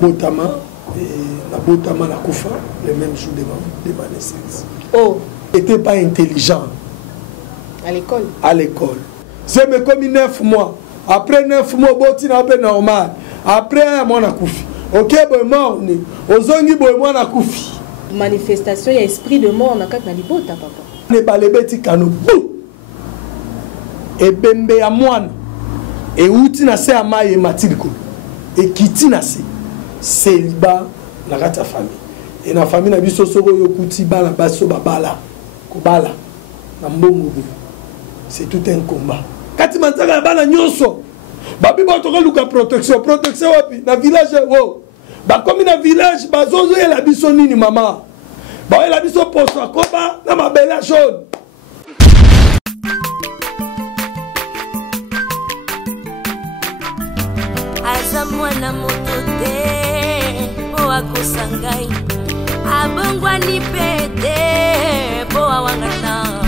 Nabotama et Nabotama la Koufa le même jour de ma naissance. Oh. N'était pas intelligent. À l'école. À l'école. C'est me comme 9 mois. Après 9 mois, boti na pe normal. Après moi na koufi. OK, bon mort ni. Ozongi bon moi na koufi. Manifestation et esprit de mort na kaka na libota papa. Ne ba lebeti kano. Et bembe ya mwana. Et uti na se amaye matilko. Et kiti na se. Célibat na kata famille. Et na famille na biso soko yo kuti bala baso babala. Kobala. Na mbongo. C'est tout un combat. Kati manzaka bala nyonso. Babi botoka luka protection wapi na village wo. Ba comme na village bazozo ya la biso nini mama. Ba la biso poso akoba na mabela jaune. Aza mwana moto te po akosangai abongwa ni pete po awangata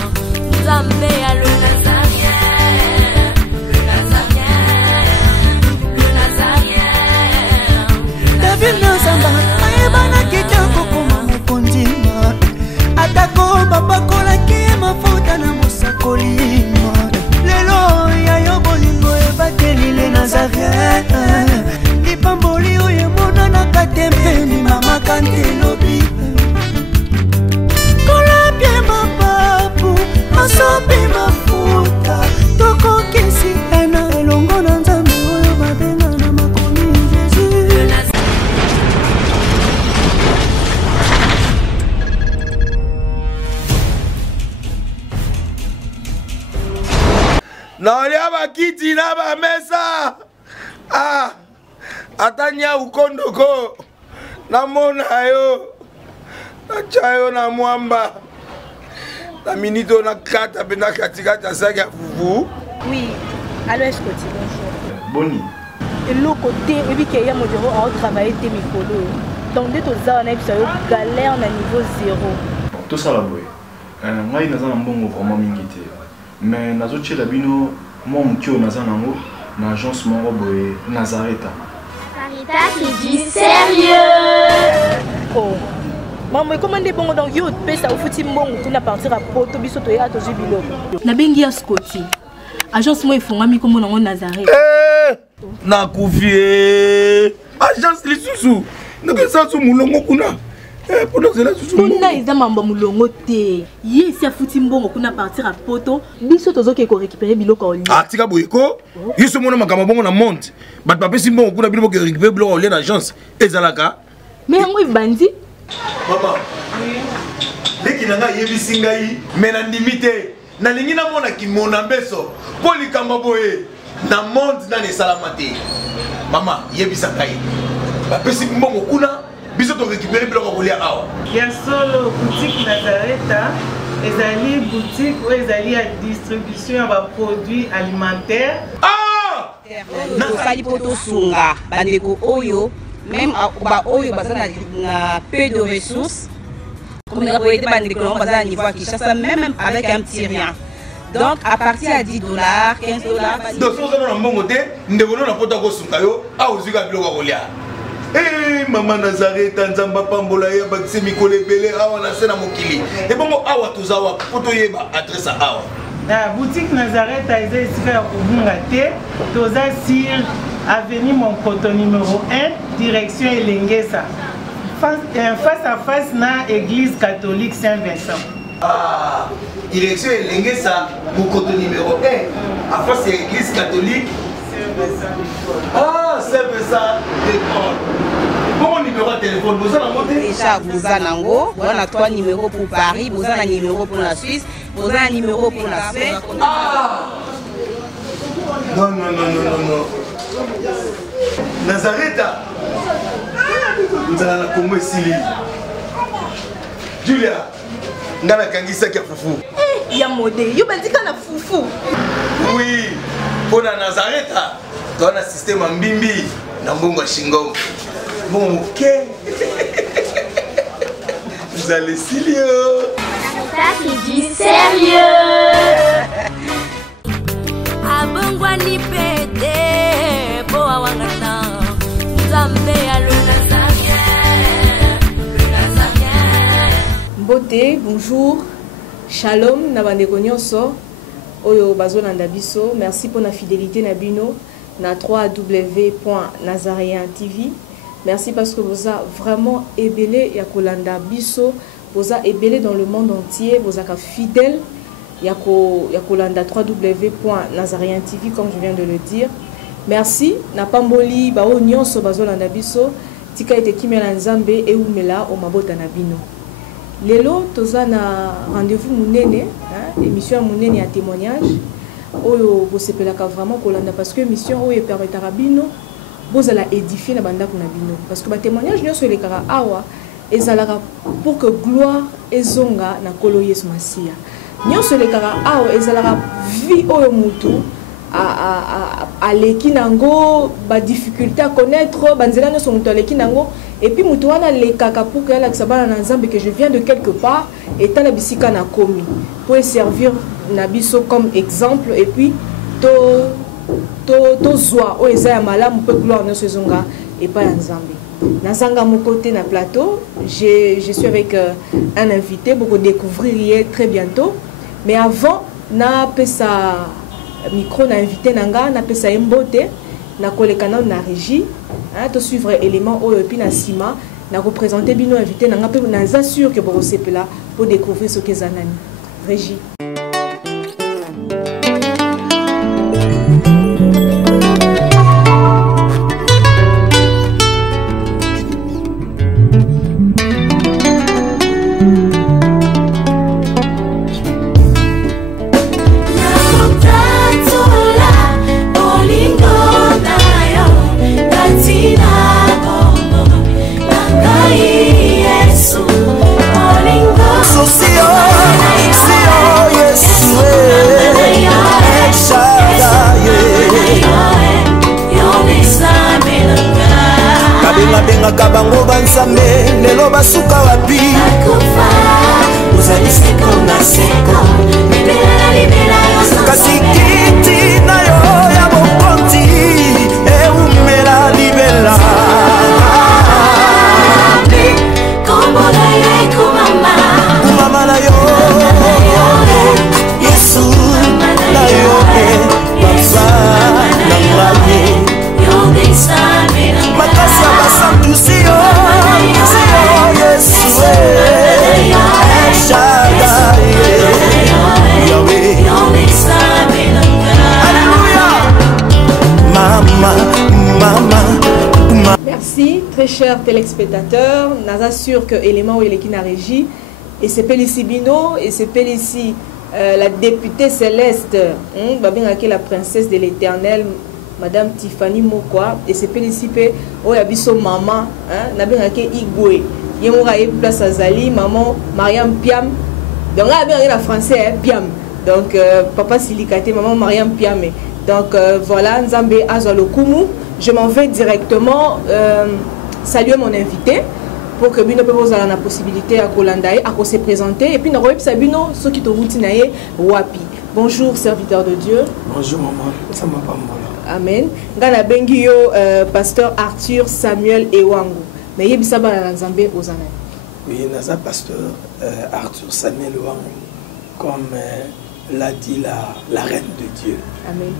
Nzambe ya le Nazarien, le Nazarien, le Nazarien. David Nzamba ayebana kitoko koma mokondima atako babakolaki mafuta na mosakolima lelo yayo bolingo ebateli le Nazarien lipamboli oyo monana katembeni mama kantelobi kolapie mapapu masopi mafuta toko kisi ena elongo na Nzambe oyo babenga na makomi Jésus. Naolia bakiti na ba mesa. Ah. Atanya ukondoko. Namona yo. Achayo na mwamba. La minito na kata pena katikata saga fufu. Oui. Alors est-ce que tu bonjour. Boni. Et l'autre côté, et puis qu'il y a mon bureau à travailler tes micros. Donc dès que ça on a galère na niveau 0. Tout ça la boy. Moi il naza mbongo vraiment mingité. Mais nazo tchela bino moi mukio naza nango na agence moko boy Nazareta. Sarita qui dit sérieux. Oh. Maman, comment est bon donc yo pesa au fouti mbongo kuna partir à poto biso to ya to jubilo. Na bengi ya Scotty. Agence moi ifongami comme nango Nazareta. Na kufie. Agence lisusu. Naka sansu mulongo kuna. Pour cela susu. Kuna eza mamba mulongo te. Yesi afuti mbongo kuna partir à poto biso tozoke ko récupérer biloko oli. Ah tika boyeko. Yeso mona makama bongo na monte. Bat papesi mbongo kuna biloko ko récupérer biloko oli na agence. Ezalaka. Mais yango ibandi. Maman. Leki nanga yebisi ngai mena ndimite. Na lingi na mona ki mona mbeso. Poli kamba boye. Na monde na ne salamate. Maman yebisa ngai. Bapesi mbongo kuna biso to récupérer biloko ko lia awa. Ya solo boutique Nazareta. Ezali boutique ou ezali à distribution ya produits alimentaires. Ah! Nasali poto sunga bandeko oyo même ba oyo bazana na peu de ressources comme la boîte bandeko on bazana niveau à Kinshasa même avec un petit rien. Donc à partir à $10, $15 donc so na mbongo te ndeko na poto ko sunga yo a ozika biloko ko lia. Eh maman Nazareta Nzamba pambola ya bakise mikole belé awa na sena mokili. Et bongo awa tozawa poto yeba adresse awa. La boutique Nazareta est ici à Obungate, Toza sur avenue Monkoto numéro 1, direction Elengesa. Face à face na église catholique Saint-Vincent. Ah, direction Elengesa, Monkoto numéro 1, à face à l'église catholique Saint-Vincent. Ah, Saint-Vincent d'école. Bon numéro de téléphone, vous avez monté déjà vous avez nango, vous avez 3 numéros pour Paris, vous avez un numéro pour la Suisse, vous avez un numéro pour la Suède. Ah! Non, non, non, non, non, non. Nazareta. Vous allez la Congo Sili. Julia. Ngana kangisa kia fufu. Eh, ya modé, yo bandika na fufu. Oui. Pour la Nazareta, tu as un système en bimbi. Nambongo Shingo. Bon, ok. Vous allez Silio. Sarita qui dit sérieux. Abongwa ni pete po awangata Nzambe ya le Mbote, bonjour, shalom, nabandeko nyonso, oyo bazolanda biso, merci pour la fidélité nabino, na www.nazarientv. Merci parce que vous avez vraiment ébélé ya kolanda biso, vous avez ébélé dans le monde entier, vous êtes fidèle ya kolanda www.nazarientv comme je viens de le dire. Merci, na pamboli bao nyonso bazolanda biso, tika ete kimela nzambe e umela o mabota na bino. Lelo toza na rendez-vous munene, émission munene ya témoignage. Oyo bosepelaka vraiment kolanda parce que émission oyo permettra bino bozala édifier na bandako na bino parce que ba témoignage nyonso elekaka awa ezalaka pour que gloire ezonga na kolo Yesu Masia. Nyonso elekaka awa ezalaka vie oyo mutu à l'équinango, ba difficulté à connaître, banzela ne sont à l'équinango, et puis mutuana les kaka pour que la xabana nanzambe que je viens de quelque part, et ta la bisika na komi, pour servir nabiso comme exemple, et puis to zwa o ezaya malamu peut gloire ne sezonga et pas nzambe. Nazanga mon côté na plateau, je suis avec un invité pour découvrir très bientôt, mais avant na pesa micro na invité nanga na pesa mbote na kolekana na régie to suivre élément oyo puis na sima na représenter bino invité nanga pe na assure que vous sepela pour découvrir ce que zanani régie. Kabango banzambe lelo basuka wapi uzali seko na seko libela kasi kiti na yo ya bokonzi eumela libela kombo na ye kumama na yo Yesu na yo papa na ngaye yo besame makasi ya basantu siyo Yesu Merci, très chers téléspectateurs. Nous assure que élément où il est qui n'a régi. Et c'est Pélissi Bino, et c'est Pélissi, la députée céleste, la princesse de l'éternel, Madame Tiffany Mokwa, et c'est Pélissi, où yabiso maman, Nabengake Igwe. Yemoura est place à Zali, maman Mariam Piam. Donc là, il y a français, Piam. Donc, papa Silikate, maman Mariam Piame. Donc, voilà, Nzambe Azalokumu. Je m'en vais directement saluer mon invité pour que Bino peut avoir la possibilité à Kolandaï, à se présenter. Et puis, nous avons Sabino, ceux qui ont routinaye, Wapi. Bonjour, serviteur de Dieu. Bonjour, maman. Ça m'a pas mal. Amen. Ngana Bengio, pasteur Arthur Samuel Ewangu. Mais il y a Bissaba Nzambe aux années. Oui, Naza pasteur Arthur Samuel Ewangu, comme l'a dit la reine de Dieu. Amen.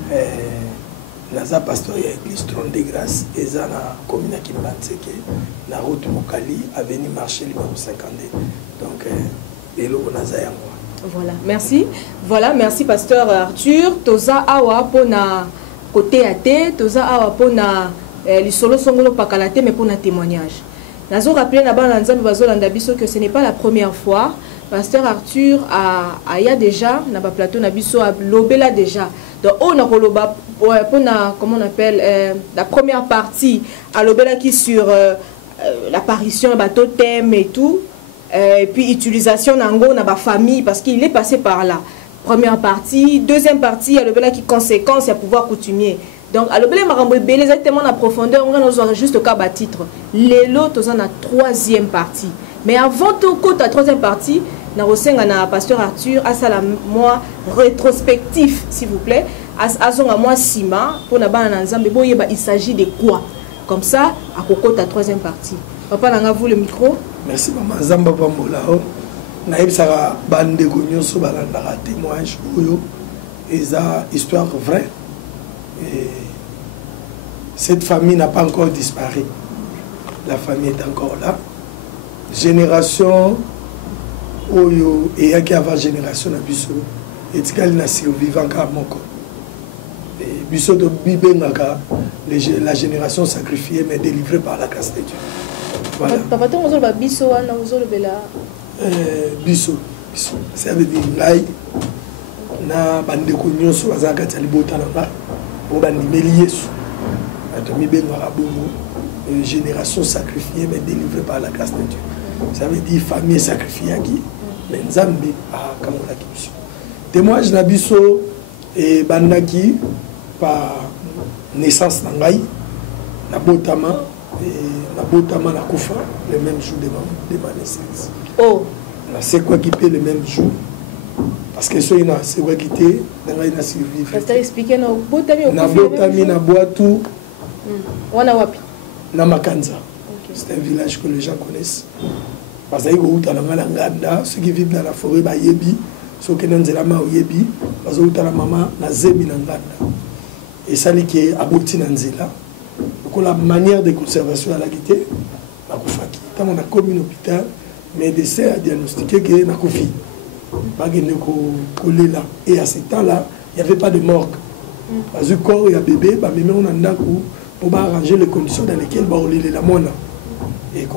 Naza pasteur ya église Trône de Grâce et ça na commune Kimbanseke na route Mokali avenue marché numéro 52. Donc elo naza yango. Voilà, merci. Voilà, merci pasteur Arthur. Toza awa pona côté athée, toza awa pona lisolo songolo pakalate mais pour un témoignage. Nazo rappelé na bana nzambe bazolanda biso que ce n'est pas la première fois. Pasteur Arthur a ya déjà na ba plateau na biso a lobela déjà. Donc on a koloba comment on appelle la première partie à lobela qui sur l'apparition bateau thème et tout et puis utilisation nango na ba famille parce qu'il est passé par là. Première partie, deuxième partie à lobela qui conséquences à pouvoir coutumier. Donc à lobela marambo belé exactement en profondeur on a juste au cas bas titre. Les lots en a troisième partie. Mais avant tout côté la troisième partie na rosenga na pasteur Arthur à ça la moi rétrospectif s'il vous plaît azonga moi sima pour na bana nzambe boyeba il s'agit de quoi comme ça à kokota troisième partie papa nanga vous le micro. Merci maman Zamba Bambola naïbsaka bande nyonso balandaka témoignage oyo eza histoire vraie. Et cette famille n'a pas encore disparu. La famille est encore là. Génération oyo et qui avant génération na biso etikali na survivant ka moko. Et biso de bibengaka la génération sacrifiée mais délivrée par la grâce de Dieu. Voilà. Papa ton ozolo ba biso wana ozolo bela biso ça veut dire ngai na bandeko nyonso bazaka tali bota na o bandimeli Yesu. Atomi bengaka bongo génération sacrifiée mais délivrée par la grâce de Dieu. Ça veut dire famille sacrifiée qui mais nzambe a kamola kibiso. Témoignage na biso et bandaki par naissance na ngai na botama na kufa le même jour de ma naissance. Oh, na c'est quoi qui peut le même jour parce que so ina c'est quoi qui était na ngai na survivre. pasteur expliquer na botami na botami na boatu wana wapi na Makanza. C'est un village que les gens connaissent. Parce que ceux qui vivent dans la forêt, yebi, ceux qui sont dans la yebi, parce que la maman na zemi na nganda. Et ça qui est abouti na nzela. Donc la manière de conservation à la guité, na kufaki. Quand on a commis l'hôpital, médecin a diagnostiqué que na kufi. Pas que ne coller là. Et à ce temps-là, il n'y avait pas de morgue. Parce que corps il y a bébé, bah même on a ndaku pour arranger les conditions dans lesquelles bah on les la mona. Et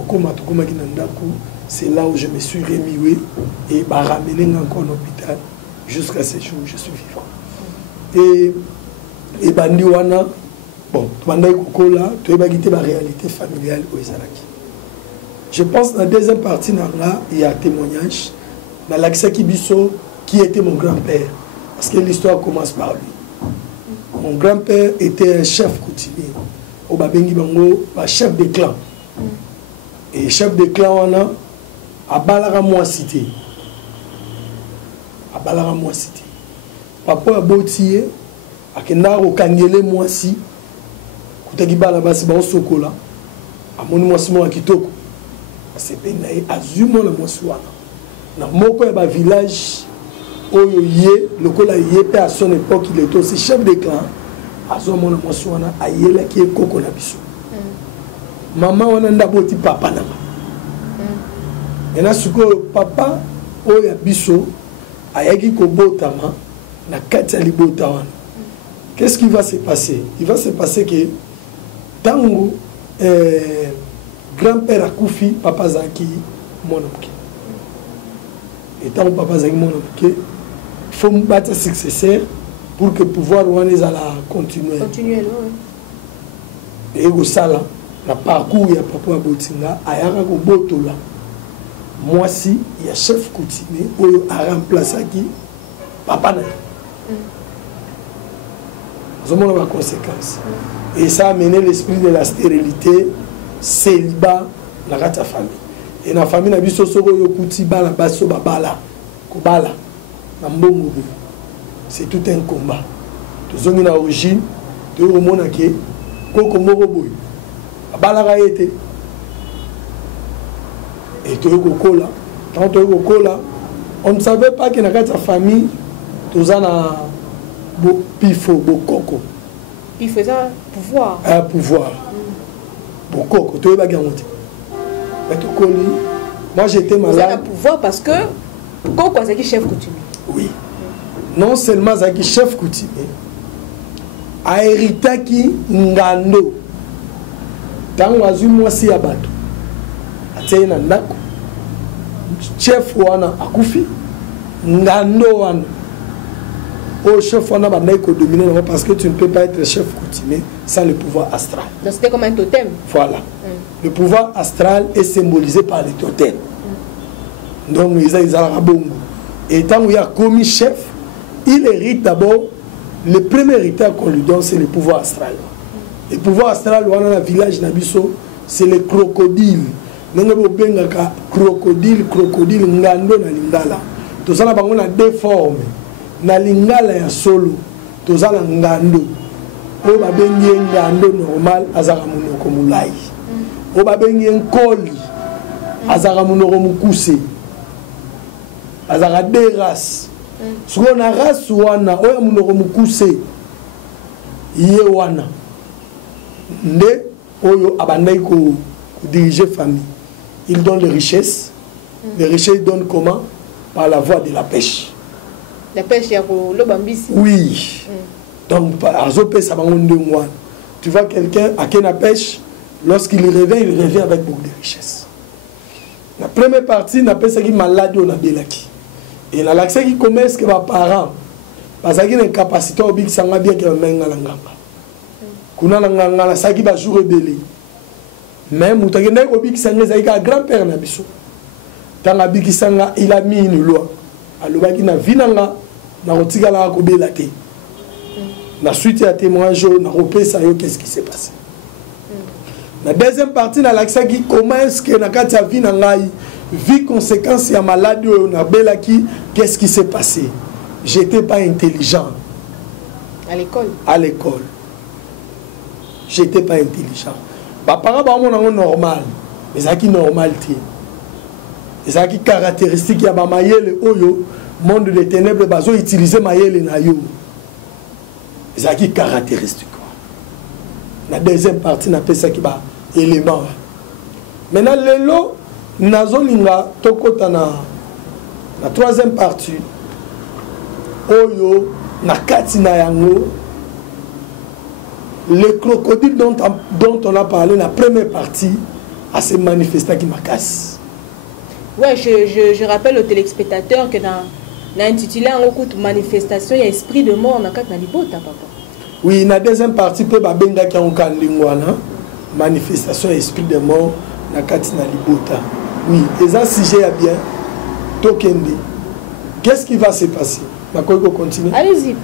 c'est là où je me suis remis et ramené encore en hôpital jusqu'à ce jour où je suis vivant. Et Bandiwana, bon, tu as quitté ma réalité familiale au Izalaki. Je pense que dans la deuxième partie, il y a un témoignage dans l'accès Kibiso qui était mon grand-père. Parce que l'histoire commence par lui. Mon grand-père était un chef coutumier. Au Babengi Bango, un chef de clan. Et chef de clan, on a à Balara Moissité. À Balara Moissité. Papa a botié, à Kendaro Kangele Moissi, Koutagiba la base, bon Sokola, à mon Moissimo à Kitoko. C'est bien, à Zumo la Moissouana. Dans mon village, Oyo Yé, le Kola Yé, à son époque, il était aussi chef de clan, à Zumo la Moissouana, à Yéla qui est Koko Nabiso. Maman on a boti papa na. Et là ce que papa oya biso ayaki ko botama na kati ya libota wana. Qu'est-ce qui va se passer? Il va se passer que tango grand-père akufi papa zaki monoke. Et tango papa zaki monoke, il faut battre successeur pour que pouvoir wana ezala continuer. Continuer là. Et go sala na parcours ya papa Botinga ayaka ko botola moi si il y a chef coutumier oyo a remplacé qui papa na zomona ba conséquences et ça a amené l'esprit de la stérilité célibat na kata famille et na famille na biso soko yo kuti bala baso babala ko bala na mbongo c'est tout un combat tozongi na origine de omona ke koko moko boy Balara était et tu es quand tu es on ne savait pas que dans ta famille tu as un pifo bokoko pifo ça pouvoir pouvoir bokoko tu es pas garanti mais tu connais moi j'étais malade un pouvoir parce que koko c'est qui chef coutumier oui non seulement c'est qui chef coutumier a hérité qui ngando tango azui mwasi ya bato ateye na ndako chef wana akufi ngando wana au chef wana bandai ko dominer parce que tu ne peux pas être chef coutumier sans le pouvoir astral. Donc c'était comme un totem. Voilà. Le pouvoir astral est symbolisé par le totem. Donc ils ont bongo. Et tant qu'il a commis chef, il hérite d'abord le premier héritage qu'on lui donne c'est le pouvoir astral. Le pouvoir astral, dans le village Nabiso, c'est le crocodile. Crocodile, ngando na lingala. Tous na bango na deux formes. Na lingala ya solo, tous na ngando. O ba bengi ngando normal azaka munoko mulai. O ba bengi nkoli azaka munoko mukuse. azaka deux races soki na race wana oyo munoko mukuse ye wana nde oyo abandaki diriger famille. Il donne les richesses. Les richesses donnent comment? Par la voie de la pêche. La pêche, il y a le bambis. Oui. Donc, tu vois quelqu'un à qui la pêche, lorsqu'il revient avec beaucoup de richesses. La première partie, on appelle ça qui malade ou nabelaki. Et la l'accès qui commence que les parents, parce qu'il y a une capacité au big sanga bien que le menga langamba. Kuna langanga ça qui va jouer délai. Mais mutakende ko big sanga ça qui a grand-père na biso. Tanga big sanga il a mis une loi. Alobaki na vinanga na rotikala ko belate. La suite à témoignage na repé ça yo qu'est-ce qui s'est passé. La deuxième partie na l'accès qui commence que na kati ya vinanga vu conséquence ya maladie na belaki qu'est-ce qui s'est passé. J'étais pas intelligent. À l'école. À l'école. J'étais pas intelligent. Bah par rapport à mon normal, mais ça qui normalité. Et ça qui caractéristique ya ba mayele oyo monde des ténèbres bazo utiliser mayele na yo. Et ça qui caractéristique. La deuxième partie n'a pas ça qui ba élément. Maintenant lelo nazolinga tokota na troisième partie oyo na kati na yango le crocodile dont on a parlé la première partie a se manifesté qui m'a casse. Ouais, je rappelle aux téléspectateurs que dans l'intitulé en coup de manifestation il y a esprit de mort na kati na libota papa. Oui, na deuxième partie peut ba benga ki on kan lingwana manifestation esprit de mort na kati na libota. Oui, et ça sujet a bien tokende. Qu'est-ce qui va se passer? D'accord, on continue. Allez-y.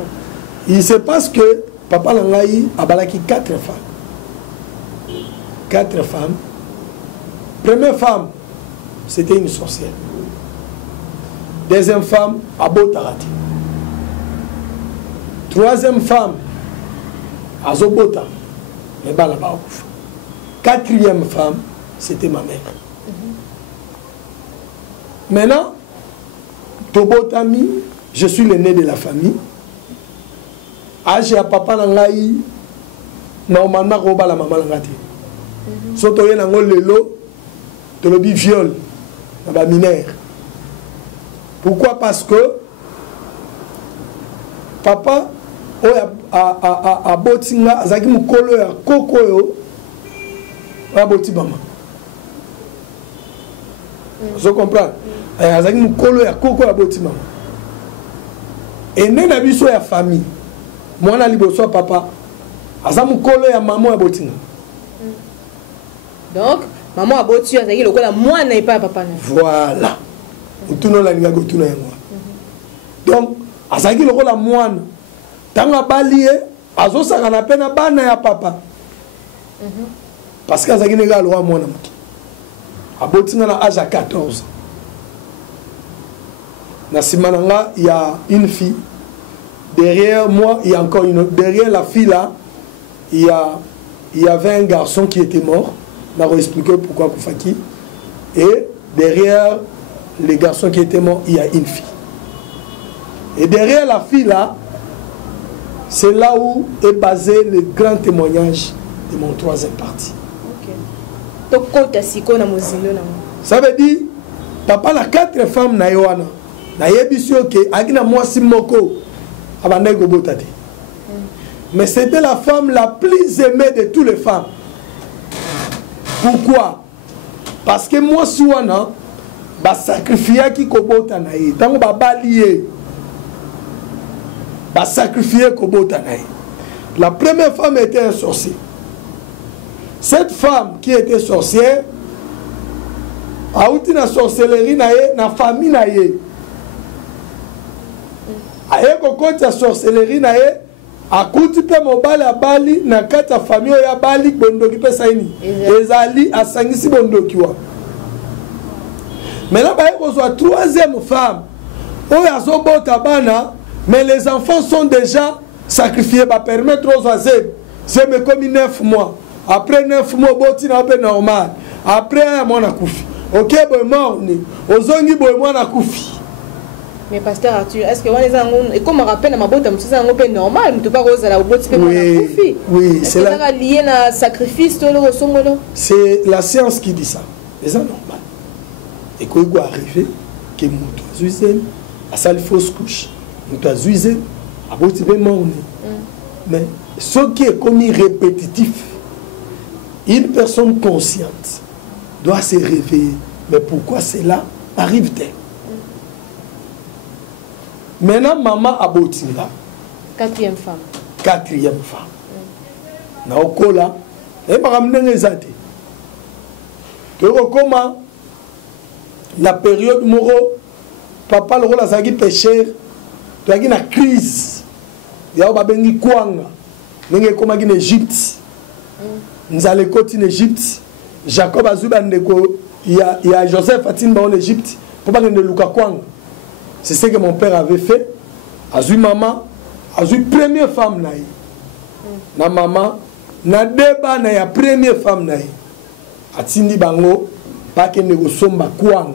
Il se passe que papa Langaï a balaki 4 femmes. 4 femmes. Première femme, c'était une sorcière. Deuxième femme, Abo Tarati. Troisième femme, Azobota. Mais là-bas. Quatrième femme, c'était ma mère. Maintenant, Tobotami, je suis l'aîné de la famille. Âge à papa Nangaï, normalement, roba la maman Nangati. Soto ye nango lelo, de l'obi viol, na minère. Pourquoi? Parce que papa, a botinga, azaki mukolo ya koko yo, a boti mama. Vous comprenez? Azaki mukolo ya koko ya boti mama. Et ne na biso ya famille. Mwana liboso papa. Aza mukolo ya maman ya botinga. Donc, maman a boti azaki lokola mwana et pas papa. Voilà. Utuno la ninga gotuna yango. Donc, azaki lokola mwana. Tanga balie azo saka na pena bana ya papa. Parce que azaki nega loa mwana muki. Abotinga na âge à 14 ans. Na simananga, il y a une fille. Derrière moi, il y a encore une autre. Derrière la fille là, il y avait un garçon qui était mort. On a expliqué pourquoi Koufaki. Et derrière les garçons qui étaient morts, il y a une fille. Et derrière la fille là, c'est là où est basé le grand témoignage de mon troisième partie. Ça veut dire, papa la 4 femmes na yoana. Na yebisio ke agina mwasi moko abandai go botate. Mais c'était la femme la plus aimée de toutes les femmes. Pourquoi? Parce que moi souana ba sacrifier ki ko bota na ye. Tango ba balié. Ba sacrifier ko bota na ye. La première femme était un sorcier. Cette femme qui était sorcière a outi na sorcellerie na ye na famille na ye. Aye kokoti ya sorcellerie na ye akuti pe mobali ya bali na kati ya famille ya bali bondoki pe saini ezali asangisi bondoki wa. Maintenant baye kozwa troisième femme oyo azobota bana mais les enfants sont déjà sacrifiés ba permettre aux azeb c'est me comme 9 mois après 9 mois boti na pe normal après un mois na kufi OK boy mort ni ozongi boy mois na kufi Mais pasteur Arthur, est-ce que on les a et comme on rappelle ma botte c'est un peu normal, mais tu pas rose à la botte oui, c'est là lié à sacrifice tout le songolo. C'est la science qui dit ça. C'est normal. Et quoi il arriver que mutu azuize à ça fausse couche. Mutu azuize à botte be morne. Mais ce qui est commis répétitif, une personne consciente doit se réveiller. Mais pourquoi cela arrive-t-elle? Maintenant, maman a botinga. Quatrième femme. Quatrième femme. Na okola, et par amener les athées. Que comment la période moro, papa le rôle a zagi pécheur, tu as une crise. Il y a bengi kwanga, n'engé comme en Égypte. Nous allons côté en Égypte. Jacob a zubandeko, il y a Joseph Fatimba en Égypte. Pour pas que Luka kwanga. C'est ce que mon père avait fait. Azui maman, azui première femme naï. Na maman, na débat na ya première femme naï. Atindi bango, pas que ne somba kwanga.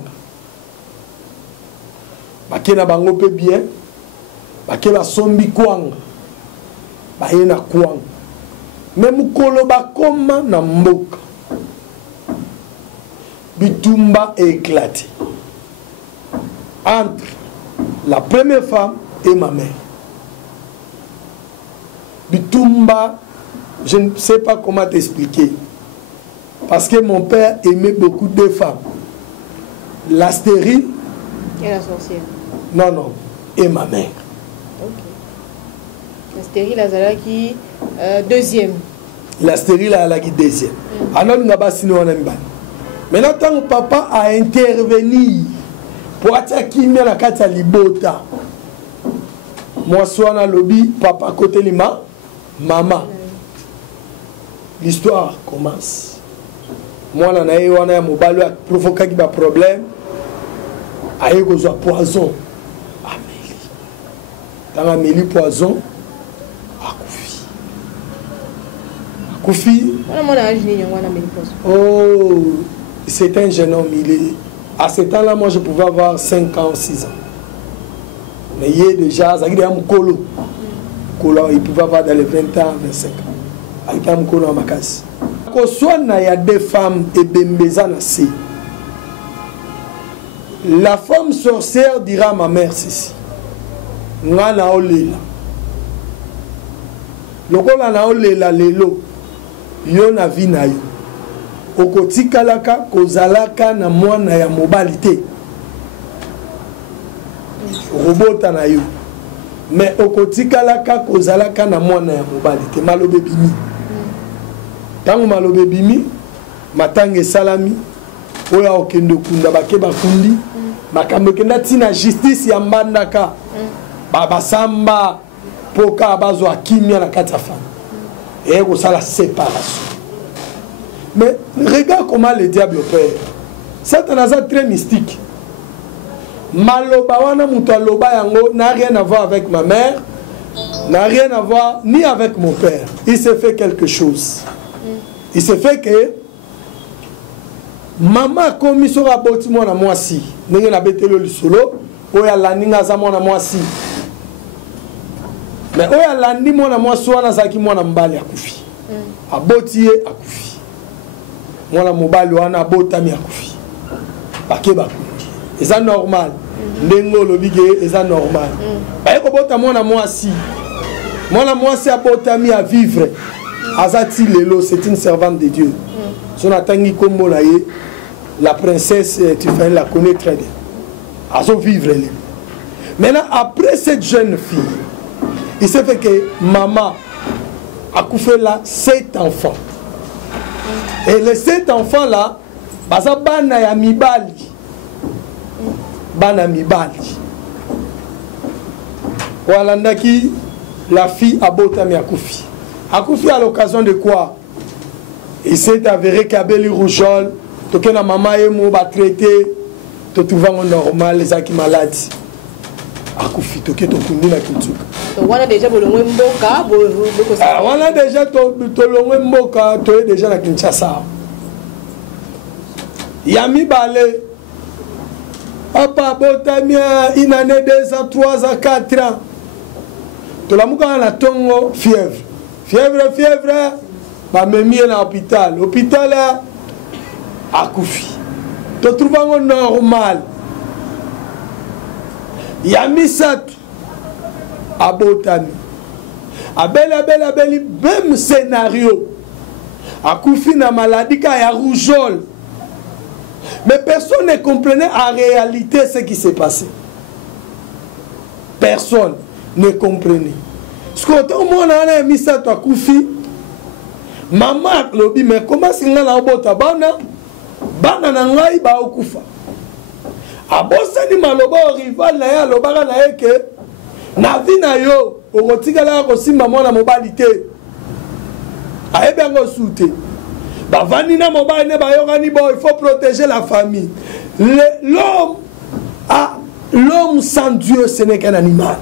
Ba ke na bango pe bien. Ba ke ba sombi kwanga. Ba ye na kwanga. Même kolo ba koma na mboka. Bitumba est éclaté. Entre la première femme et ma mère. Bitumba, je ne sais pas comment t'expliquer. Parce que mon père aimait beaucoup de femmes. La stérile. Et la sorcière. Non, non. Et ma mère. Ok. La stérile, la qui deuxième. La stérile, la qui deuxième. Maintenant, tant que papa a intervenu pour attaquer la carte à libota. Moi, soit dans le lobby, papa côté lima, maman. L'histoire commence. Moi, on a eu un mobile qui provoque des problèmes. Aïe, on a poison. Amélie. Dans Amélie, poison. Akoufi. Oh, c'est un jeune homme. À ce temps-là, moi, je pouvais avoir 5 ans, 6 ans. Mais il y a déjà, il pouvait avoir dans les 20 ans, 25 ans. Il y a ma case. Il y a des femmes et des maisons. La femme sorcière dira à ma mère ceci. Ngana olela. Lokola na olela lelo. Yo na vi na yo. Okotikalaka kozalaka na mwana ya mobilité. Robota na yo. Mais okotikalaka kozalaka na mwana ya mobilité. Malobe bimi. Tango malobe bimi, matange salami. Oya okendo kunda bakeba kundi. Makambo kenda tina justice ya mbandaka. Baba samba poka bazo akimia na kati ya femme. Et on a la séparation. Mais regarde comment le diable opère. C'est un hasard très mystique. Maloba wana muto aloba yango n'a rien à voir avec ma mère, n'a rien à voir ni avec mon père. Il s'est fait quelque chose. Il s'est fait que maman a commis sur la boti mwana mwasi. Nenge na betelo lisolo, oya laninga za mwana mwasi. Mais oya landi mwana mwasi wana zaki mwana mbali akufi. Abotiye akufi. Mwana mobali wana abotami akufi. Bake bakundi. C'est normal. Ndengo lobige c'est normal. Ba ko bota mwana mwasi. Mwana mwasi abotami à vivre. Azati lelo, c'est une servante de Dieu. Son atangi kombo na ye, la princesse tu fais la connaît très bien. Azo vivre elle. Maintenant après cette jeune fille, il s'est fait que maman a couffé là 7 enfants. Et les 7 enfants là, baza bana ya mibali. Bana mibali. Walanda qui la fille a botami akufi. Akufi à l'occasion de quoi? Il s'est avéré qu'Abeli Roujol, toke na maman et mo ba traité, to trouvant normal les aki malades. Akufi toke to kundi na kintuka. On a déjà bolongwe mboka, on a déjà tolongwe mboka, to déjà na Kinshasa. Yami balé papa botamia une année 2 ans 3 ans 4 ans tolamuka na tongo fièvre bamemi na hôpital akufi totrouvanga normal ya misatu abotami abeli même scénario akufi na maladie ka ya rougeole. Mais personne ne comprenait en réalité ce qui s'est passé. Personne ne comprenait. Ce qu'on a mis ça à Koufi, maman lobi mais comment c'est nga na bota bana na ngai ba okufa. Abosa ni maloba rival na ya lobaka na yeke na vi na yo okotikala ko simba mwana mobali te. Ayebi ngo soute. Il faut protéger la famille. L'homme sans Dieu, ce n'est qu'un animal.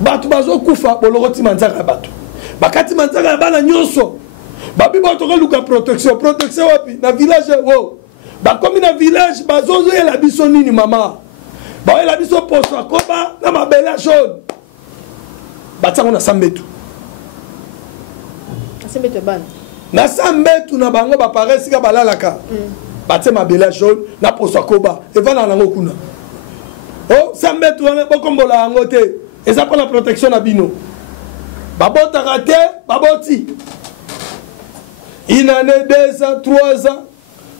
Batu bazo kufa boloroti manzaka batu. Bakati manzaka bana nyonso. Babi bato luka protection wapi na village wo. Ba comme na village bazo zo la biso nini mama. Ba la biso poso akoba na mabela jaune. Batanga na sambetu. Na sambetu na bango ba paresi ka balalaka. Baté mabela jaune na poso akoba e vana nango kuna. Oh sambetu na bokombola yango te. Et ça prend la protection na bino. Babota raté, baboti. Une année, 2 ans, 3 ans.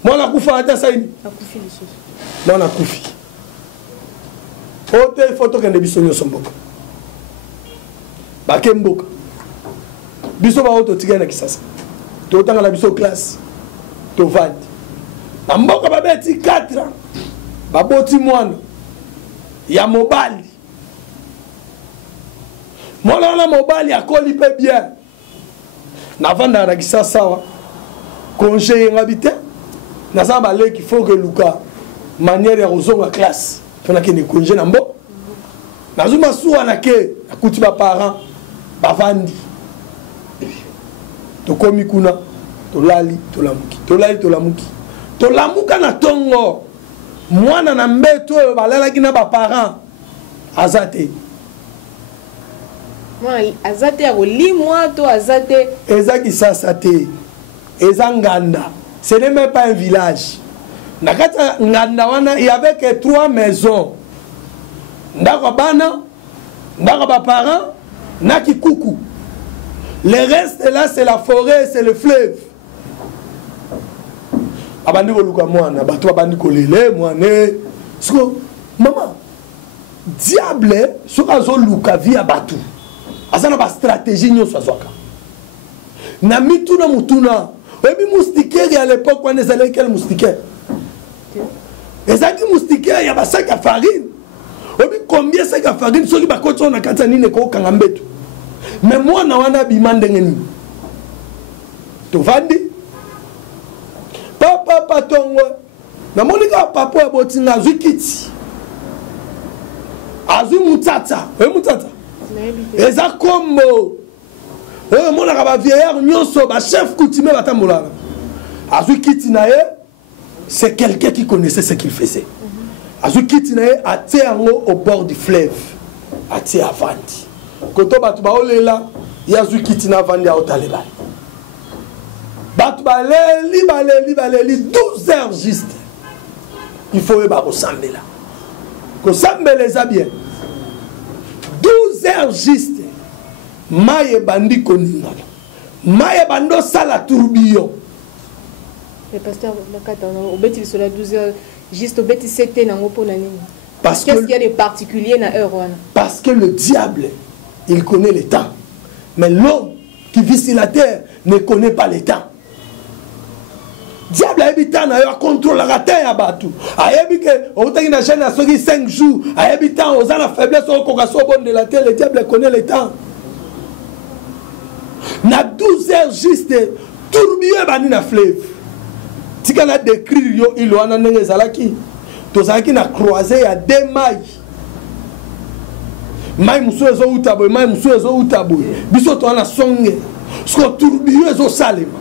Moi, on a koufa à Tassaïni. Moi, on a koufi. Ote, il faut que les bisognes sont beaucoup. Bakem beaucoup. Biso ba auto tigana kisasa. To otanga la biso classe. To vandi. Na mboka babeti 4 ans. Baboti mwana. Ya mobali. Molana mobali akoli pe bien. Navanda rakisa sawa. Congé ngabite. Nazamba le qu'il faut que Luka manière ya kozonga classe. Fona ke ne congé na mbo. Nazuma suwa na ke akuti ba parents bavandi. To komi kuna to lali to lamuki. To lali to lamuki. To lamuka na tongo. Mwana na mbeto balala kina ba parents azate. Azate ya kolimwa to azate ezaki sasa te ezanganda. Ce n'est même pas un village. Nakata nganda wana il y avait que 3 maisons. Ndako bana, ndako ba parents, na kikuku. Le reste là c'est la forêt, c'est le fleuve. Abandi ko luka mwana, bato abandi ko lele mwana. Siko maman diable soka zo luka via batu. Azana ba stratégie nyonso azwaka. Na mituna mutuna. Obi moustiquaire à l'époque quand les allaient quel moustiquaire. Ezaki moustiquaire ya ba sac à farine. Obi combien sac à farine soki ba koto na kata nini ko kanga mbetu. Mais moi na wana bimande ngeni. To vandi. Papa patongo. Na monika papa botinga zukiti. Azu mutata. Mutata. Eza kombo. Mon araba vieillard nyonso ba chef coutumier batambola. Azu kitinae c'est quelqu'un qui connaissait ce qu'il faisait. Azu kitinae até ango au bord du fleuve. Até avandi. Koto batu ba olela yazu kitina avandi a otaleba. Batu ba leli 12 heures juste. Il faut ba resembler là. Ko sambele za bien. 12 heures juste. Maye bandi koningala. Maye bando sala tourbillon. Le pasteur Makata au beti sur la 12 heures juste au beti 7 nango pona nini. Parce qu'est-ce qu'il y a de particulier na heure wana? Parce que le diable il connaît le temps. Mais l'homme qui vit sur la terre ne connaît pas le temps. Diable habitant na contrôle la terre ya batu. Ayebi ke otaki na chaîne na soki 5 jours, habitant aux la faiblesse au kokaso bon de la terre, le diable connaît le temps. Na 12 heures juste tourbillon bani na fleuve. Tika na décrire yo ilo ana ndenge zalaki. To zalaki na croisé ya 2 mailles. Mai musu ezo utabo, mai musu ezo utabo. Biso to ana songe. Sko tourbillon ezo salema.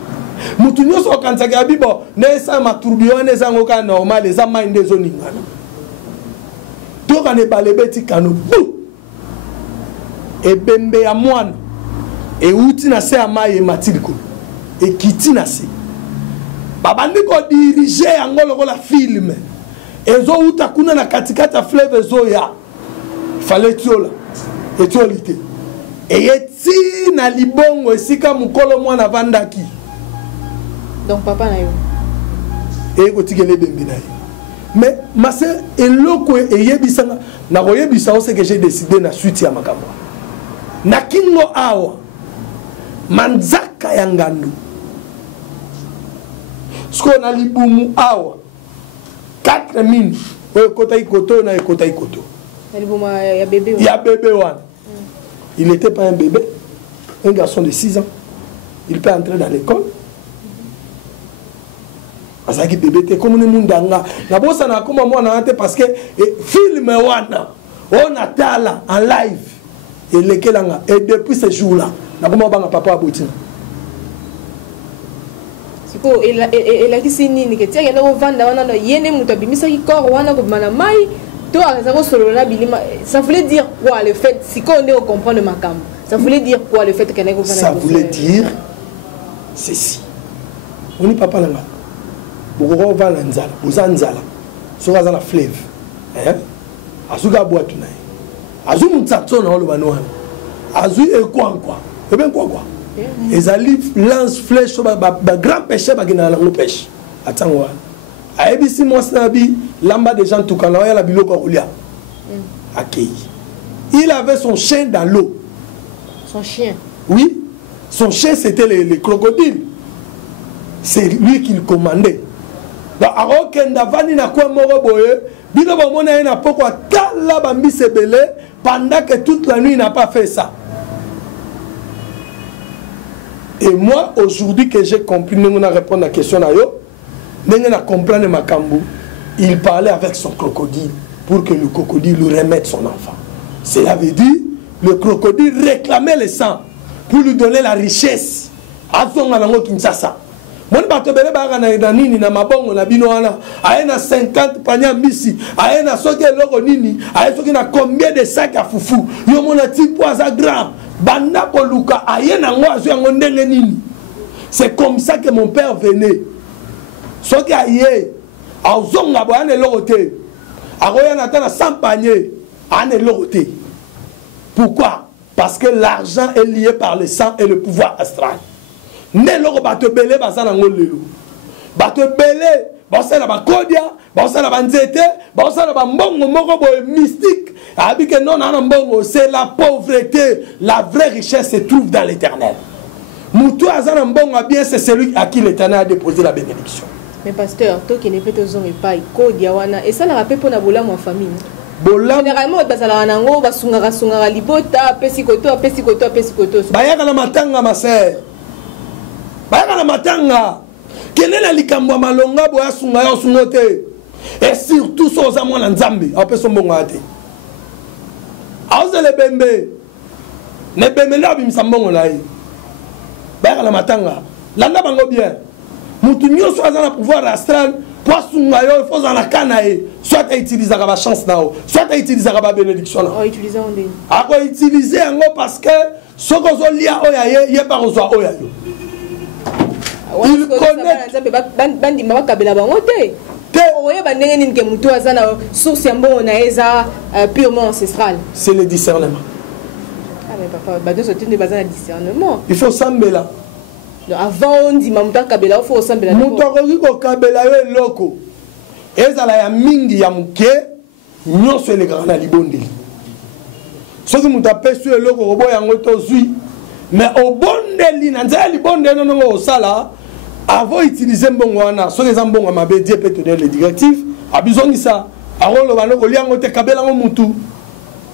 mutu nyonso okanisaka ya bibo nesa matourbillon eza ngoka normal eza mai nde ezoningana tokana ebale betikano bu ebembe ya mwana euti na se ya mai emati likolo ekiti na se babandi kodirige yango lokola filme ezouta kuna na katikati ya fleuve ezoya fale etioli te eyeti na libongo esika mokolo mwana avandaki donc papa na yo ekotikela ebembe na ye mais mase eloko eyebisanga nakoyebisa ose que j'ai décidé na suite ya makambo na kingo awa manzaka ya ngando sko na libumu awa 4 mines oyo ekota ikoto na ekota ikoto ya bébé wana il n'était pas un bébé un garçon de 6 ans il peut entrer dans l'école azaki bébé te comme mundanga na bosa na koma mwana te parce que film wana on atala en live et lekelanga et depuis ce jour là na koma banga papa abotina siko elakisi nini ke tia yena ovanda wana no yene mutu abimisaki corps wana ko mana mai to azako solo na bilima ça voulait dire quoi le fait siko on est comprendre le makam ça voulait dire quoi le fait que na ko vanda ça voulait dire ceci on n'est papa là boko va na nzala boza nzala soka za na fleuve azuka boatu na azu mutsato na oloba no wana azu ekwankwa ebe nkwankwa ezali lance flèche ba grand pêcheur ba kina na ngo pêche atango wana aebisi mwasi na bi lamba des gens tukana ya la biloko kolia akei il avait son chien dans l'eau son chien oui son chien c'était les crocodiles c'est lui qui le commandait alors kenda vani na kwa moko boye bino bomona ina poko tala bambise belé pendant que toute la nuit il n'a pas fait ça. Et moi aujourd'hui que j'ai compris nengona répondre à la question na yo nengona comprendre makambu il parlait avec son crocodile pour que le crocodile lui remette son enfant. Cela veut dire le crocodile réclamait le sang pour lui donner la richesse azonga nango Kinshasa. Mon bato bele ba na nini na mabongo na bino wana aena 50 panya mbisi aena soki eloko nini aena soki na combien de sacs à fufu yo mona ti poisa gram banda koluka aena ngo azo yango ndenge nini. C'est comme ça que mon père venait soki aye azonga bo ane eloko te akoya na tana 100 paniers ane eloko te. Pourquoi? Parce que l'argent est lié par le sang et le pouvoir astral. Ne loko bato belé basana ngolelo bato belé basana ba kodia basana ba nzete basana ba mbongo moko boy mystique abike non na mbongo c'est la pauvreté. La vraie richesse se trouve dans l'Éternel. Mutu azana mbongo bien c'est celui à qui l'Éternel a déposé la bénédiction. Mais pasteur toi qui ne peut te zonger pas kodia wana et ça la rappelle pour na bola mon famille généralement basala nango basunga libota pesikoto bayaka na matanga ma sœur bayaka na matanga kele na likambo malonga boya sunga yo sungote et surtout so za mwana nzambe apeso mbongo ate aozele bembe ne bembe la bimisa mbongo na ye bayaka na matanga landa bango bien mutu nyonso aza na pouvoir astral pour sunga yo il faut za na kana ye soit à utiliser la chance nao soit à utiliser la bénédiction nao utiliser on dit a ko utiliser yango parce que ce qu'on zo lia oya ye pas ozo oya yo il connaît bandi mama kabela bango te oye bandenge nini ke mutu azana source ya mbongo na eza purement ancestral. C'est le discernement. Ah mais papa bado so tinde bazana discernement il faut sambela avant on dit mamuta kabela il faut sambela mutu akoki ko kabela yo eloko ezala ya mingi ya muke nyonso elekaka na libondeli soki mutu apesi yo eloko koboya yango tozwi mais obondeli na nzela libondeli nonongo osala avant utiliser mbongo wana soki eza mbongo mabe die peut te donner les directives abizongisa akoloba noko liango te kabela ngo mutu.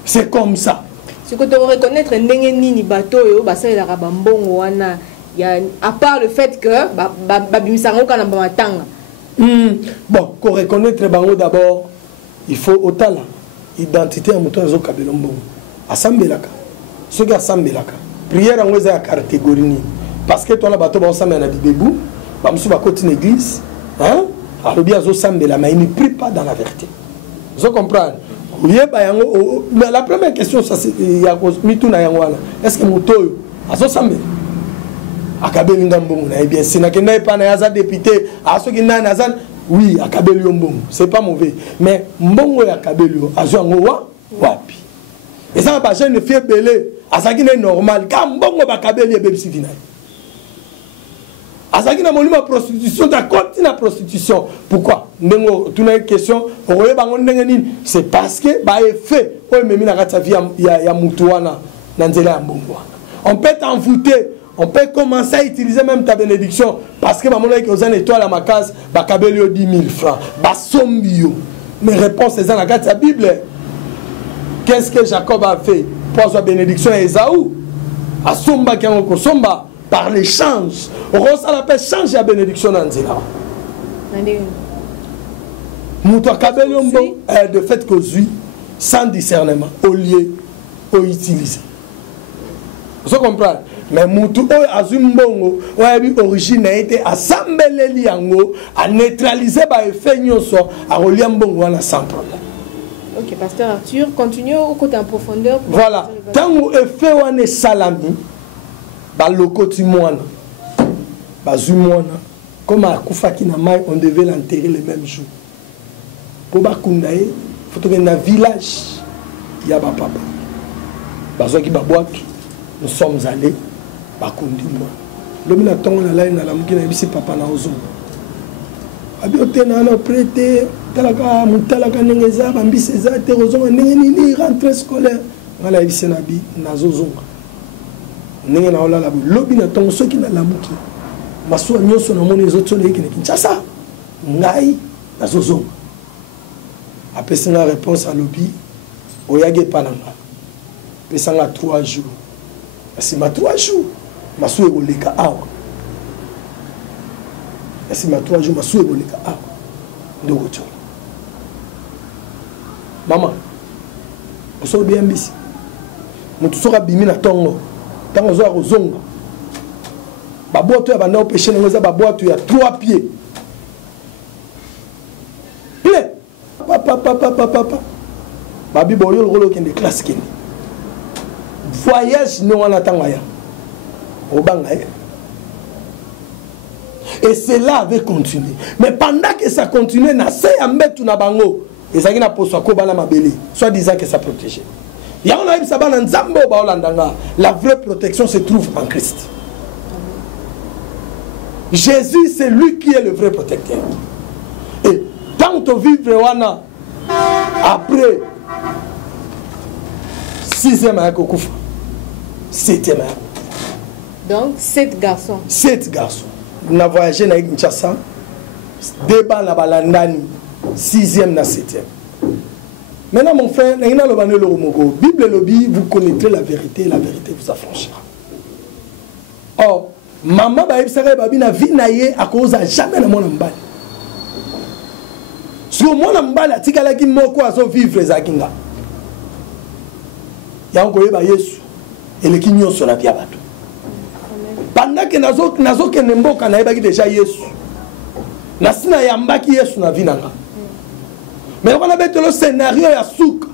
C'est comme ça. Ce que tu reconnaître ndenge nini bato yo basalelaka bambongo wana ya à part le fait que babimisango kana bamatanga. Bon, pour reconnaître bango d'abord, il faut otala identité à mutu zo kabela mbongo. Asambelaka. Ce qui asambelaka. Prière en weza ya catégorie ni parce que toi la bato ba osamba na bibebu bamusu bakoti na église hein alobi azosambela mais il ne prie pas dans la vérité. Vous comprenez? Mais la première question ça c'est mituna yango wana est-ce que mutoyo azosambela akabeli ngambongo na bien sina ke na pas na yaza député asoki na nazan oui akabeli mbongo c'est pas mauvais mais mbongo ya kabeli azo ngo wapi et ça ba jeune fille belé asaki na normal ka mbongo ba kabeli e bebisi vina asaki na molima prostitution ta continue prostitution pourquoi ndengo tuna une question oye bango ndenge nini c'est parce que ba effet o memi na kata vie ya mutuana na nzela ya mbongo on peut t'envoûter. On peut commencer à utiliser même ta bénédiction parce que maman a dit aux étoiles à ma case, bah kabelio 10 000 francs, bah sombio. Mes réponses c'est dans la carte de la Bible. Qu'est-ce que Jacob a fait pour sa bénédiction à Esaü? À somba qui a somba par l'échange. On la paix change la bénédiction dans Zéla. Moutoua kabelio de fait que lui sans discernement au lieu au utiliser. Vous comprenez? Mais mutu oyo azumbongo oyabi origine a été assemblé yango a neutraliser ba effet nyonso a relier mbongo wana sans problème. OK, pasteur Arthur, continuez au côté en profondeur. Voilà. Tango effet wana salami ba lokoti mwana. Ba zumwana comme akufaki na mai on devait l'enterrer le même jour. Pour ba kundaye faut que na village ya ba papa. Bazo ki ba boîte nous sommes allés bakundi moi lobi na tongo na lai na la mukina bisi papa na ozo abi otena na prêter talaka mutalaka nengeza bambisi za te ozo ndenge ni rentrée scolaire ngala bisi na bi na zozonga ndenge na ola la lobi na tongo soki na la muki maso nyoso na moni ezo tsole ki ne Kinshasa ngai na zozonga apesi na réponse à lobi oyage pananga pesanga 3 jours. C'est ma 3 jours. Ma souhait au leka awa. C'est ma 3 jours. Ma souhait au leka awa. De retour. Maman, vous savez bien ici. Nous tous sommes bimina tongo. Tango zoa rozonga. Baboto ya banda opéché n'engoza baboto ya 3 pieds. Plein. Papa. Babi boyo le rolo kende classe kende. Voyage non en attendant au Bangaï. Et cela avait continué. Mais pendant que ça continuait, na se ambetu na bango, et ça qui n'a pas soit bala mabeli, soit disant que ça protégeait. Il y a un aïe saban en zambo baolandanga. La vraie protection se trouve en Christ. Jésus, c'est lui qui est le vrai protecteur. Et tant que vivre wana après 6e à Kokufa. 7e. Donc, 7 garçons. 7 garçons. On a voyagé dans Kinshasa. Débat la balandani. 6e na 7e. Maintenant, mon frère, Bible lobby, vous connaîtrez la vérité et la vérité vous affranchira. Or, maman baïbsare babina vinaye à cause à jamais dans mon ambali. Sur mon ambali, atikala ki moko aso vivre zakinga. Ya ngoye ba Yesu. Et le kinyo sur la piabato. Pendant que nazo ke nemboka na ebaki déjà Yesu. Nasina yambaki Yesu na vinanga. Mais on a mis le scénario à souk.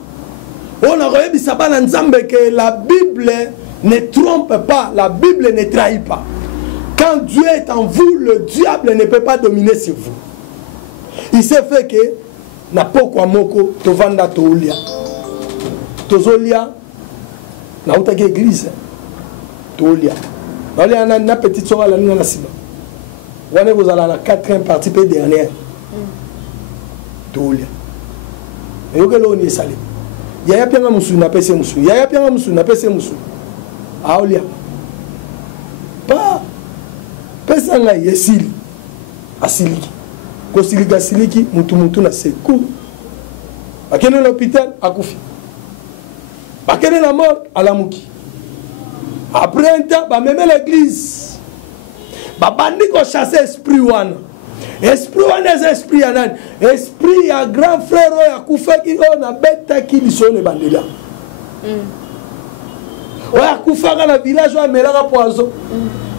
On a reçu Sabana Nzambe que la Bible ne trompe pas, la Bible ne trahit pas. Quand Dieu est en vous, le diable ne peut pas dominer sur vous. Il s'est fait que na pokwa moko tovanda tolia. Tozolia na utaki église. Tolia. Tolia na petite soeur la nina na sima. Wane vous allez la 4e partie peu dernière. Tolia. Et vous allez on salé. Yaya pianga musu na pese musu. Yaya pianga musu na pese musu. Aolia. Pa. Pesa nga yesili. Asiliki. Ko silika siliki mutu na seku. Bakene l'hôpital akufi. Bakene la mort alamuki. Après un temps, ba même l'église. Ba bandi ko chasser esprit wana. Esprit wana est esprit anan. Esprit ya grand frère ya kufa ki on a beta ki lisone bandela. Oya kufa na village wa melaka poison.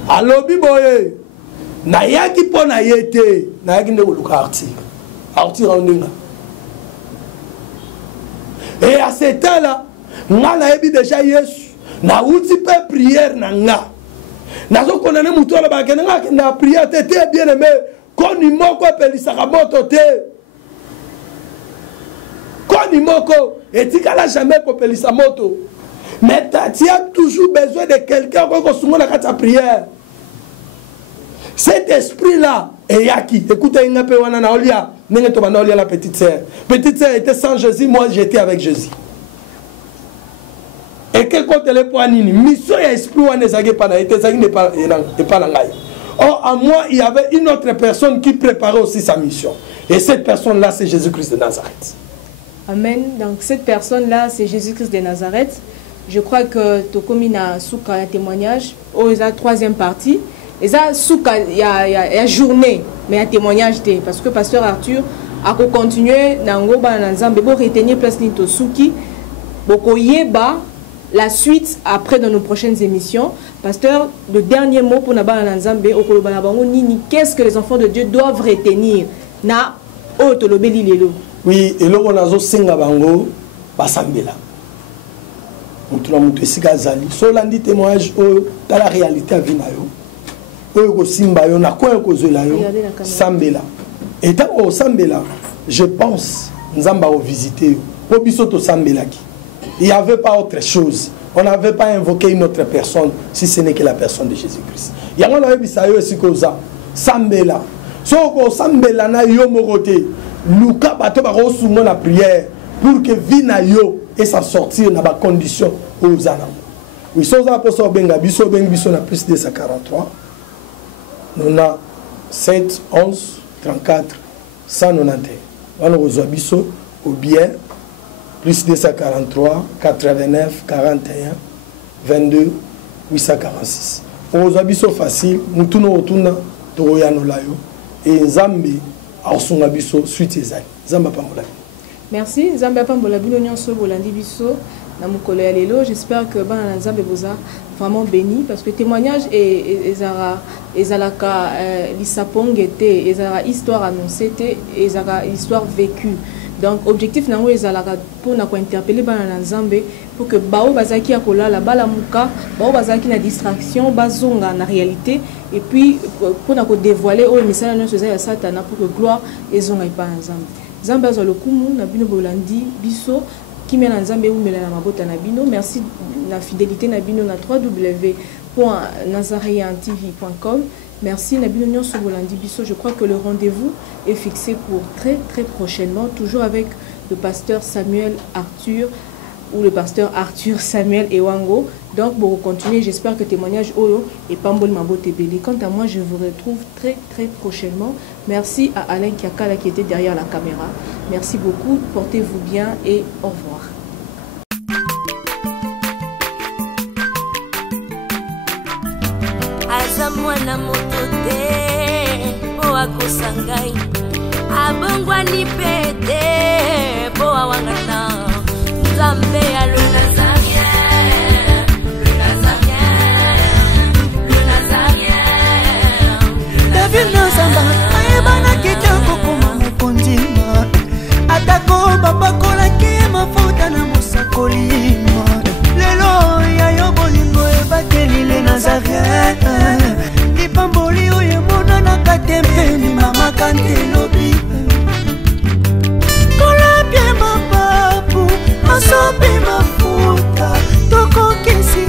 Alobi boye. nayaki mpo na ye te nayaki nde koluka Arthur andinga et à ce temps là nga nayebi déjà Yesu nauti pe prière na nga nazokondane mutu ala bakende nga akende na prière te te bien aimé koni moko epelisaka moto te koni moko etikala jamais kopelisa moto mais tu as toujours besoin de quelqu'un qui kosunga na kati ya prière. Cet esprit là eyaki écoutez nga pe wana na olia ndenge to bana olia la petite sœur était sans Jésus, moi j'étais avec Jésus. Et quel côté les points nini mission ya esprit wana ezaki pa na était ezaki ne pas na ngai. Or à moi il y avait une autre personne qui préparait aussi sa mission et cette personne là c'est Jésus-Christ de Nazareth. Amen. Donc cette personne là c'est Jésus-Christ de Nazareth. Je crois que Tokomi na souka un témoignage au la troisième partie. Et ça souka il y a journée mais un témoignage parce que pasteur Arthur a continué nango ba na nzambe bo retenir place ni to souki boko yeba la suite après dans nos prochaines émissions. Pasteur, le dernier mot pour na ba na nzambe okoloba na bango nini qu'est-ce que les enfants de Dieu doivent retenir na o to lobeli lelo. Oui, et loko nazo senga bango basambela. Mutula mutu esika zali so landi témoignage o dans la réalité à vinayo. Sambela. Et tant au Sambela, je pense, nous avons visité. Il n'y avait pas autre chose. On n'avait pas invoqué une autre personne si ce n'est que la personne de Jésus-Christ. Il y a un Sambela. So Sambela na yo morote. Luka bato ba reçu la prière pour que vina yo et s'en sortir dans la condition aux anam. Oui, so za poso benga biso na plus de 143. Nous avons 7, 11, 34, 191. On a reçu au bien, plus 243, 89, 41, 22, 846. On a reçu facile, nous tournons autour de Toroyanolayo et Zambé a reçu suite Zambé. Zamba Pambolabino. Merci, Zamba Pambolabino, Nyonso Bolandi Biso. J'espère que Nzambe vous a vraiment béni parce que témoignage et ezalaka l'isapong était histoire annoncée et histoire vécue. Donc objectif nango ezalaka pour na ko interpeller Nzambe pour que bao bazaki akolala bala muka bao bazaki na distraction bazonga na réalité et puis pour na ko dévoiler au message na ya Satana pour que gloire ezonga pa Nzambe. Nzambe azwa lokumu na bino bolandi biso. Merci la fidélité Nabino na www.nazariantv.com. Merci Nabino Nyon Sobolandi Bisso. Je crois que le rendez-vous est fixé pour très prochainement, toujours avec le pasteur Samuel Arthur ou le pasteur Arthur Samuel Ewango. Donc pour continuer, j'espère que témoignage Oyo et Pambol Mabo Tebele. Quant à moi, je vous retrouve très prochainement. Merci à Alain Kiakala qui était derrière la caméra. Merci beaucoup, portez-vous bien et au revoir. Azamwana motote po akosangai abongwani pete po awangata Nzambe ya le Nazarien, le Nazarien. David Nzamba ayebana kitoko kuma mukondima atako babakolaki mafuta na mosakolima lelo ya yo bolingo ebateli le Nazarien lipamboli oyo monana katempeni mama kantelobi kolapie mapapu masope mafuta tokokisi